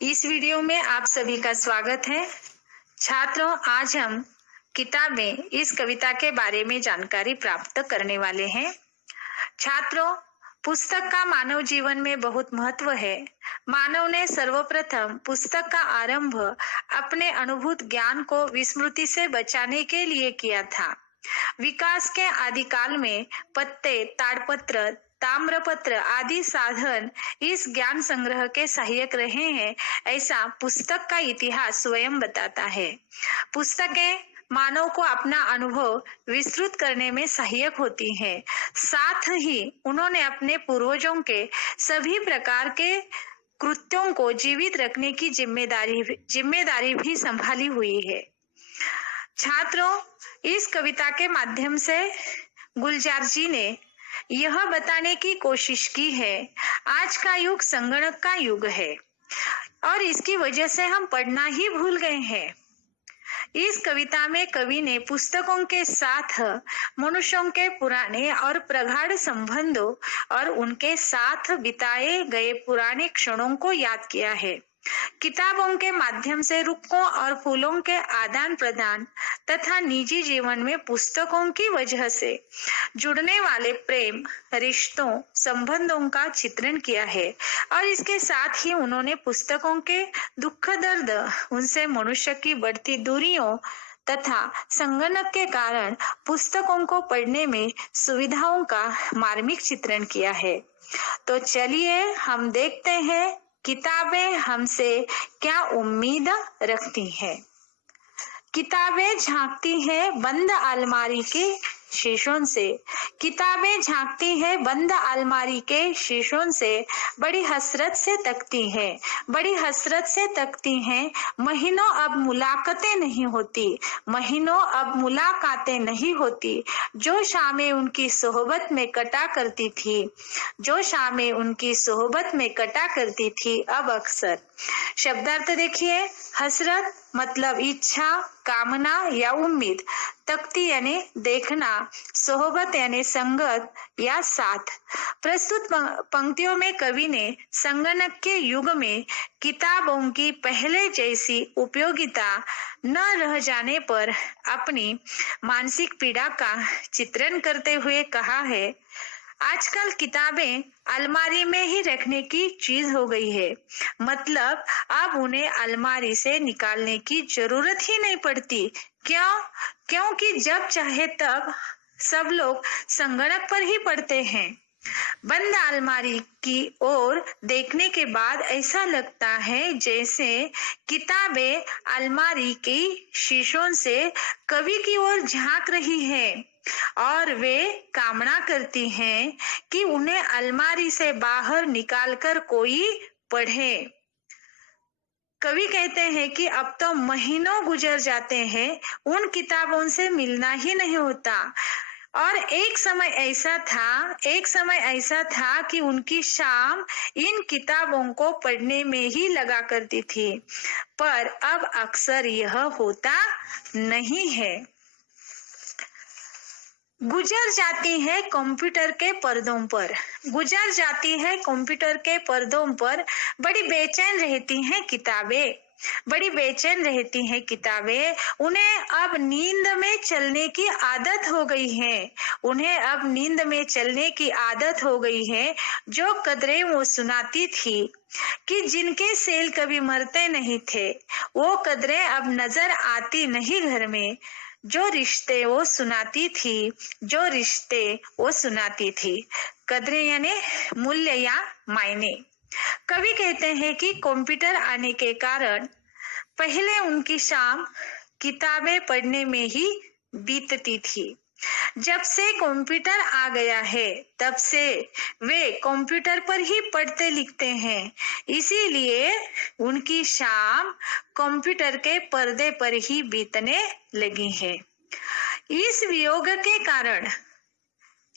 इस वीडियो में आप सभी का स्वागत है। छात्रों, आज हम किताबें इस कविता के बारे में जानकारी प्राप्त करने वाले हैं। छात्रों, पुस्तक का मानव जीवन में बहुत महत्व है। मानव ने सर्वप्रथम पुस्तक का आरंभ अपने अनुभूत ज्ञान को विस्मृति से बचाने के लिए किया था। विकास के आदिकाल में पत्ते, ताड़पत्र, ताम्रपत्र आदि साधन इस ज्ञान संग्रह के सहायक रहे हैं, ऐसा पुस्तक का इतिहास स्वयं बताता है। पुस्तकें मानव को अपना अनुभव विस्तृत करने में सहायक होती हैं। साथ ही उन्होंने अपने पूर्वजों के सभी प्रकार के कृत्यों को जीवित रखने की जिम्मेदारी भी संभाली हुई है। छात्रों, इस कविता के माध्यम से गुलजार जी ने यह बताने की कोशिश की है, आज का युग संगणक का युग है और इसकी वजह से हम पढ़ना ही भूल गए हैं। इस कविता में कवि ने पुस्तकों के साथ मनुष्यों के पुराने और प्रगाढ़ संबंधों और उनके साथ बिताए गए पुराने क्षणों को याद किया है। किताबों के माध्यम से रुखों और फूलों के आदान प्रदान तथा निजी जीवन में पुस्तकों की वजह से जुड़ने वाले प्रेम, रिश्तों, संबंधों का चित्रण किया है और इसके साथ ही उन्होंने पुस्तकों के दुख दर्द, उनसे मनुष्य की बढ़ती दूरियों तथा संगणक के कारण पुस्तकों को पढ़ने में सुविधाओं का मार्मिक चित्रण किया है। तो चलिए हम देखते हैं किताबें हमसे क्या उम्मीद रखती हैं। किताबें झांकती है बंद अलमारी के शीशों से। किताबें झांकती है बंद अलमारी के शीशों से, बड़ी हसरत से तकती है, बड़ी हसरत से तकती हैं। महीनों अब मुलाकातें नहीं होती, महीनों अब मुलाकातें नहीं होती। जो शामें उनकी सोहबत में कटा करती थी, जो शामें उनकी सोहबत में कटा करती थी, अब अक्सर। शब्दार्थ देखिए, हसरत मतलब इच्छा, कामना या उम्मीद, तख्ती यानी देखना, सोहबत यानी संगत या साथ। प्रस्तुत पंक्तियों में कवि ने संगणक के युग में किताबों की पहले जैसी उपयोगिता न रह जाने पर अपनी मानसिक पीड़ा का चित्रण करते हुए कहा है, आजकल किताबें अलमारी में ही रखने की चीज हो गई है। मतलब अब उन्हें अलमारी से निकालने की जरूरत ही नहीं पड़ती। क्यों? क्योंकि जब चाहे तब सब लोग संगणक पर ही पढ़ते हैं। बंद अलमारी की ओर देखने के बाद ऐसा लगता है जैसे किताबें अलमारी की शीशों से कवि की ओर झांक रही है और वे कामना करती हैं कि उन्हें अलमारी से बाहर निकालकर कोई पढ़े। कवि कहते हैं कि अब तो महीनों गुजर जाते हैं, उन किताबों से मिलना ही नहीं होता। और एक समय ऐसा था कि उनकी शाम इन किताबों को पढ़ने में ही लगा करती थी, पर अब अक्सर यह होता नहीं है। गुजर जाती है कंप्यूटर के पर्दों पर, गुजर जाती है कंप्यूटर के पर्दों पर, बड़ी बेचैन रहती हैं किताबें, बड़ी बेचैन रहती हैं किताबें। उन्हें अब नींद में चलने की आदत हो गई है, उन्हें अब नींद में चलने की आदत हो गई है। जो कदरें वो सुनाती थी कि जिनके सेल कभी मरते नहीं थे, वो कदरें अब नजर आती नहीं घर में। जो रिश्ते वो सुनाती थी, जो रिश्ते वो सुनाती थी, कदरें यानी मूल्य या मायने। कवि कहते हैं कि कंप्यूटर आने के कारण पहले उनकी शाम किताबें पढ़ने में ही बीतती थी। जब से कंप्यूटर आ गया है तब से वे कंप्यूटर पर ही पढ़ते लिखते हैं, इसीलिए उनकी शाम कंप्यूटर के पर्दे पर ही बीतने लगी है। इस वियोग के कारण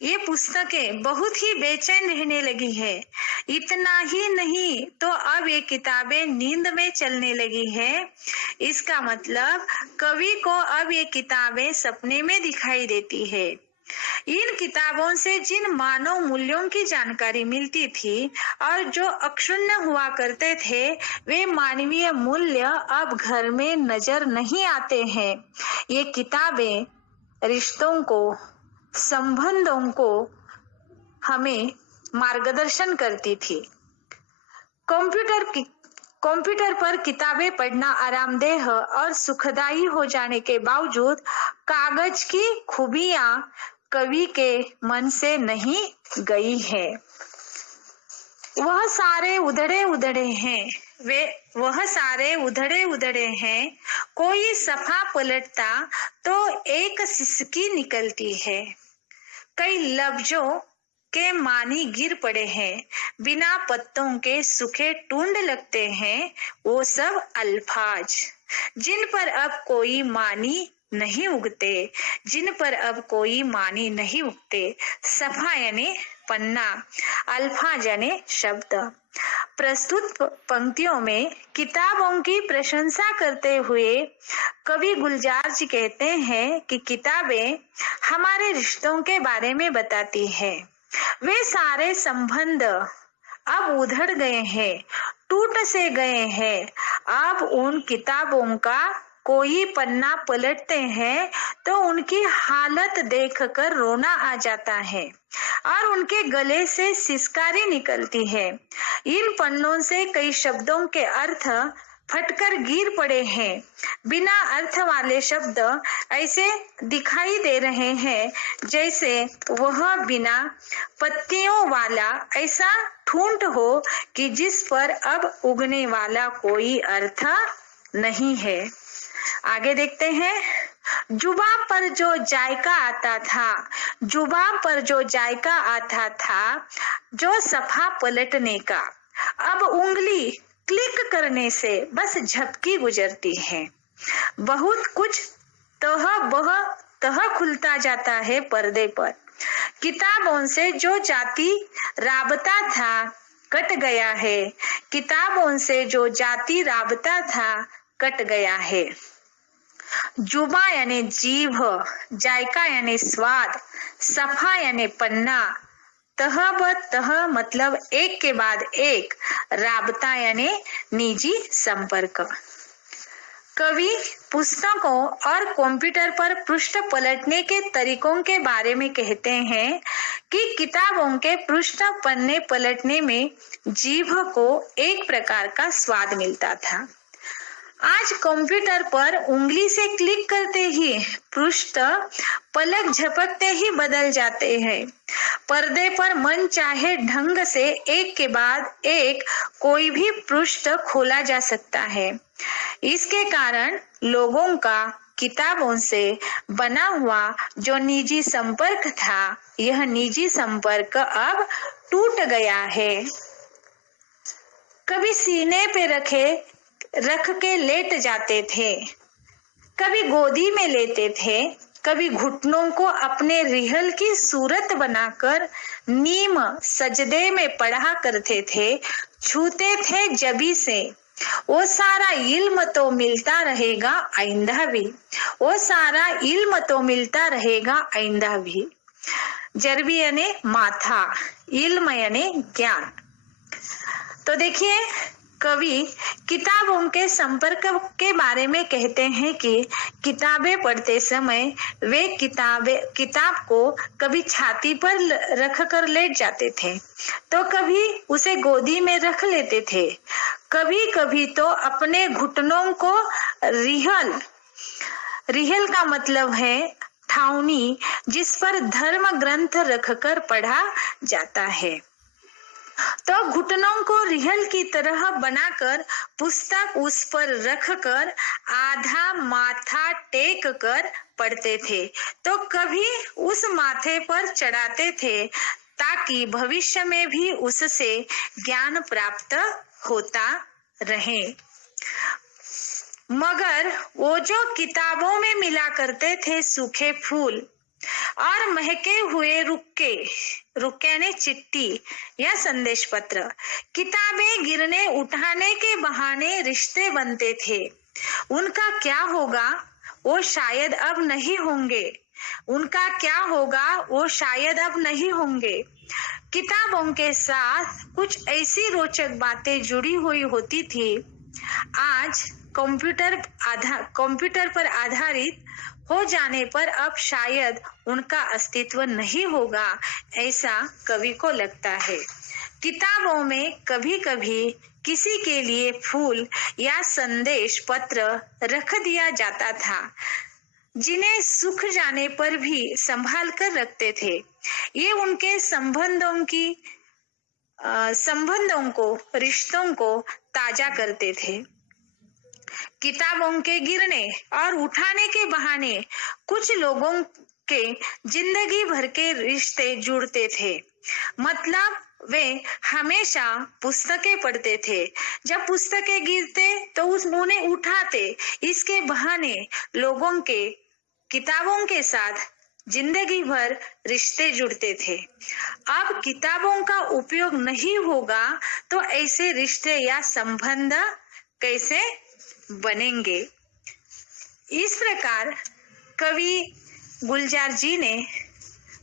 ये पुस्तकें बहुत ही बेचैन रहने लगी है। इतना ही नहीं तो अब ये किताबें नींद में चलने लगी है। इसका मतलब कवि को अब ये किताबें सपने में दिखाई देती है। इन किताबों से जिन मानव मूल्यों की जानकारी मिलती थी और जो अक्षुण्ण हुआ करते थे, वे मानवीय मूल्य अब घर में नजर नहीं आते हैं। ये किताबें रिश्तों को, संबंधों को हमें मार्गदर्शन करती थी। कंप्यूटर पर किताबें पढ़ना आरामदेह और सुखदायी हो जाने के बावजूद कागज की खूबियां कवि के मन से नहीं गई है। वह सारे उधड़े उधड़े हैं। कोई सफा पलटता तो एक सिसकी निकलती है। कई लफ्जों के मानी गिर पड़े हैं, बिना पत्तों के सूखे टूंड लगते हैं। वो सब अल्फाज जिन पर अब कोई मानी नहीं उगते, सफा यानी पन्ना, अल्फाज यानी शब्द। प्रस्तुत पंक्तियों में किताबों की प्रशंसा करते हुए कवि गुलजार जी कहते हैं कि किताबें हमारे रिश्तों के बारे में बताती है। वे सारे संबंध अब उधड़ गए हैं, टूट से गए हैं। अब उन किताबों का कोई पन्ना पलटते हैं तो उनकी हालत देखकर रोना आ जाता है और उनके गले से सिसकारी निकलती है। इन पन्नों से कई शब्दों के अर्थ फटकर गिर पड़े हैं। बिना अर्थ वाले शब्द ऐसे दिखाई दे रहे हैं जैसे वह बिना पत्तियों वाला ऐसा ठूंठ हो कि जिस पर अब उगने वाला कोई अर्थ नहीं है। आगे देखते हैं। जुबान पर जो जायका आता था, जो सफा पलटने का, अब उंगली क्लिक करने से बस झपकी गुजरती है। बहुत कुछ तह खुलता जाता है पर्दे पर। किताबों से जो जाति राबता था कट गया है। जुबा यानी जीभ, जायका यानी स्वाद, सफा यानी पन्ना, तह ब तह मतलब एक के बाद एक, राबता यानी निजी संपर्क। कवि पुस्तकों और कंप्यूटर पर पृष्ठ पलटने के तरीकों के बारे में कहते हैं कि किताबों के पृष्ठ पन्ने पलटने में जीभ को एक प्रकार का स्वाद मिलता था। आज कंप्यूटर पर उंगली से क्लिक करते ही पृष्ठ पलक झपकते ही बदल जाते हैं। पर्दे पर मन चाहे ढंग से एक के बाद एक कोई भी पृष्ठ खोला जा सकता है। इसके कारण लोगों का किताबों से बना हुआ जो निजी संपर्क था, यह निजी संपर्क अब टूट गया है। कभी सीने पे रख के लेट जाते थे, कभी गोदी में लेते थे, कभी घुटनों को अपने रिहल की सूरत बनाकर नीम सजदे में पढ़ा करते थे, छूते थे जबी से। वो सारा इल्म तो मिलता रहेगा आइंदा भी। जरबी यानी माथा, इल्म यानी ज्ञान। तो देखिए, कवि किताबों के संपर्क के बारे में कहते हैं कि किताबें पढ़ते समय वे किताब को कभी छाती पर रख कर लेट जाते थे, तो कभी उसे गोदी में रख लेते थे, कभी कभी तो अपने घुटनों को रिहल का मतलब है ठाउनी, जिस पर धर्म ग्रंथ रखकर पढ़ा जाता है। तो घुटनों को रिहल की तरह बनाकर पुस्तक उस पर रखकर आधा माथा टेक कर पढ़ते थे, तो कभी उस माथे पर चढ़ाते थे ताकि भविष्य में भी उससे ज्ञान प्राप्त होता रहे। मगर वो जो किताबों में मिला करते थे सूखे फूल और महके हुए रुक्के ने चिट्ठी या संदेश पत्र, किताबें गिरने उठाने के बहाने रिश्ते बनते थे, उनका क्या होगा? वो शायद अब नहीं होंगे। उनका क्या होगा वो शायद अब नहीं होंगे। किताबों के साथ कुछ ऐसी रोचक बातें जुड़ी हुई होती थी। आज कंप्यूटर पर आधारित हो जाने पर अब शायद उनका अस्तित्व नहीं होगा, ऐसा कवि को लगता है। किताबों में कभी-कभी किसी के लिए फूल या संदेश पत्र रख दिया जाता था, जिन्हें सूख जाने पर भी संभाल कर रखते थे। ये उनके संबंधों को, रिश्तों को ताजा करते थे। किताबों के गिरने और उठाने के बहाने कुछ लोगों के जिंदगी भर के रिश्ते जुड़ते थे। मतलब वे हमेशा पुस्तकें पढ़ते थे। जब पुस्तकें गिरते तो उन्हें उठाते। इसके बहाने लोगों के किताबों के साथ जिंदगी भर रिश्ते जुड़ते थे। अब किताबों का उपयोग नहीं होगा तो ऐसे रिश्ते या संबंध कैसे बनेंगे? इस प्रकार कवि गुलजार जी ने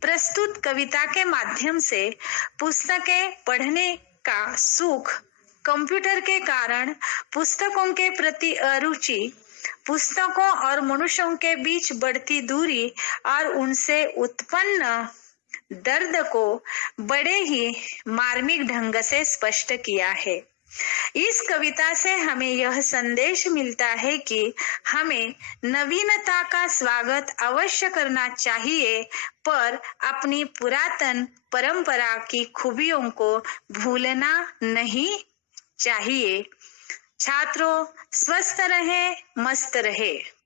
प्रस्तुत कविता के माध्यम से पुस्तकें पढ़ने का सुख, कंप्यूटर के कारण पुस्तकों के प्रति अरुचि, पुस्तकों और मनुष्यों के बीच बढ़ती दूरी और उनसे उत्पन्न दर्द को बड़े ही मार्मिक ढंग से स्पष्ट किया है। इस कविता से हमें यह संदेश मिलता है कि हमें नवीनता का स्वागत अवश्य करना चाहिए, पर अपनी पुरातन परंपरा की खूबियों को भूलना नहीं चाहिए। छात्रों, स्वस्थ रहे, मस्त रहे।